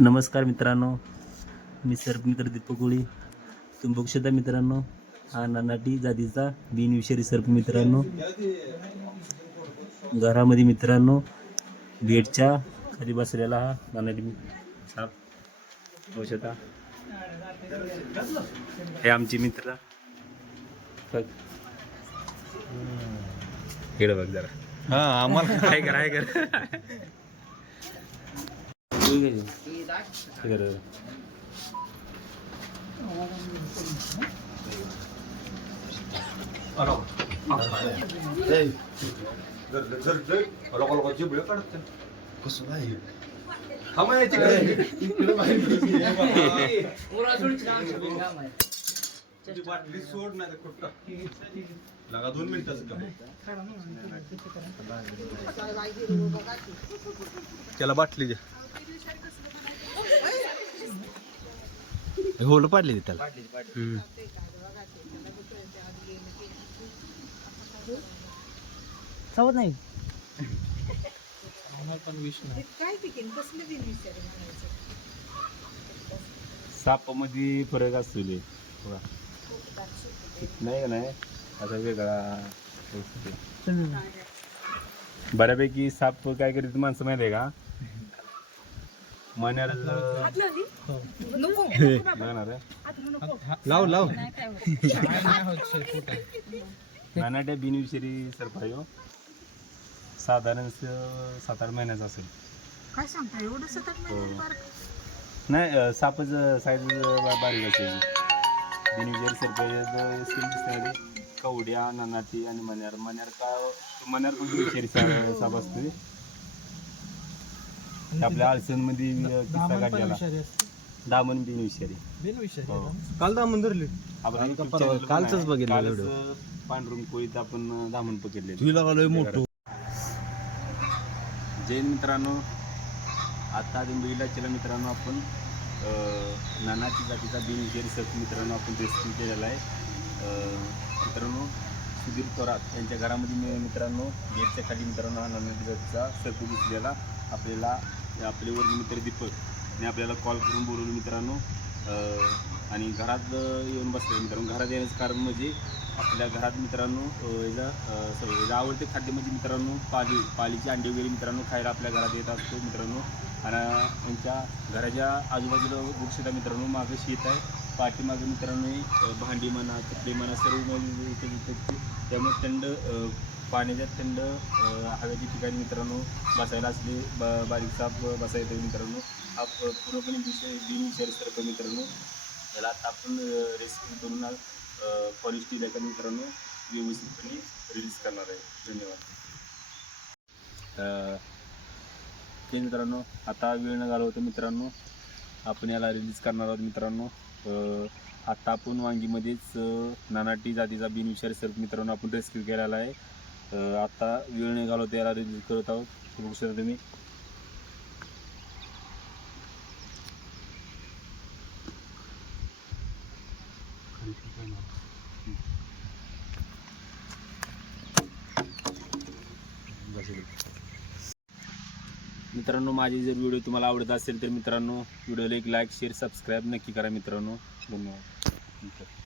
नमस्कार मित्रांनो. मी सर्पमित्र दीपक कोळी तुम्ही बघू शकता मित्रांनो. हा नानाटी जातीचा बिनविषारी सर्प मित्रांनो. घरामध्ये मित्रांनो बेडच्या खाली बसलेला हा नानाटी साप. बघू शकता हे आमचे मित्र. बघ बघ जरा. हा आम्हाला काय कर काय कर हे सोड नाही लगा दोन मिनिटाचं त्याला बाटली द्या होल पाडली त्याला. चावत नाही. काय पिकेन? कसलं बिन विचार म्हणायचं? सापामध्ये फरक असतो थोडा नाही का नाही? असा वेगळा. बऱ्यापैकी साप काय करते माणसं माहिती आहे का? मण्याला नको लागणार आहे लाव लाव. नानाट्या बिनविषारी सर्प आहे हो. साधारण स- सात आठ महिन्याचा असेल. काय सांगता एवढं सतत हो. नाही अं, सापच साईज बारीक असेल. बिनविषारी सर्प दिसते कवड्या नानाटी आणि मण्यार मण्यार का मण्यार पण बिनविषारी सा- साप असतो? हे आपल्या आळसनमध्ये अं, किस्सा काढलेला. दामन बिनविषारी हो. काल दामन धरली. आपण काल का YouTube परवा? channel पण कालचंच आहे. बघितलं video. पांढरून कोळीत आपण दामन पकडले तुला लय मोठं. जैन मित्रांनो. आता बघितला चला मित्रांनो आपण. अं, नानाची जातीचा बिनविषारी सर्प मित्रांनो आपण रेस्क्यू केलेला आहे. अं, मित्रांनो सुधीर थोरात यांच्या घरामध्ये मी मित्रांनो. गेटच्या खाली मित्रांनो हा नानाची जातीचा दिसलेला. आपल्याला आपले वर्ग मित्र दीपक ने आपल्याला कॉल करून बोलवलं मित्रांनो. आणि घरात येऊन बसले मित्रांनो. घरात येण्याचं कारण म्हणजे आपल्या घरात मित्रांनो याचा याचं आवडते खाद्य म्हणजे मित्रांनो पाली पालीची अंडी वगैरे मित्रांनो खायला आपल्या घरात येत असतो मित्रांनो. आणि यांच्या घराच्या आजूबाजूला वृक्षता मित्रांनो मागं शेत आहे. पाठीमागे मित्रांनो भांडी म्हणा कपडे म्हणा सर्व त्यामुळे थंड पाण्याच्या थंड हवेच्या ठिकाणी मित्रांनो बसायला असले ब बारीक साप बसायला येते मित्रांनो. हा पूर्णपणे विषय बिनविषारी सर्प मित्रांनो. त्याला आता आपण रेस्क्यू करून फॉरेस्ट इलाका मित्रांनो व्यवस्थितपणे रिलीज करणार आहे. धन्यवाद. अं, ते मित्रांनो आता वेळ न घालवतो मित्रांनो आपण याला रिलीज करणार आहोत मित्रांनो. आत्ता आता आपण वांगीमध्येच नानाटी जातीचा बिनविषारी सर्प मित्रांनो आपण रेस्क्यू केलेला आहे. आत्ता आता वेळ नाही घालवतो याला रिलीज करत आहोत. बघू शकता तुम्ही. मित्रांनो माझे जर व्हिडिओ तुम्हाला आवडत असेल तर मित्रांनो व्हिडिओला एक लाईक शेअर सबस्क्राईब नक्की करा मित्रांनो. धन्यवाद.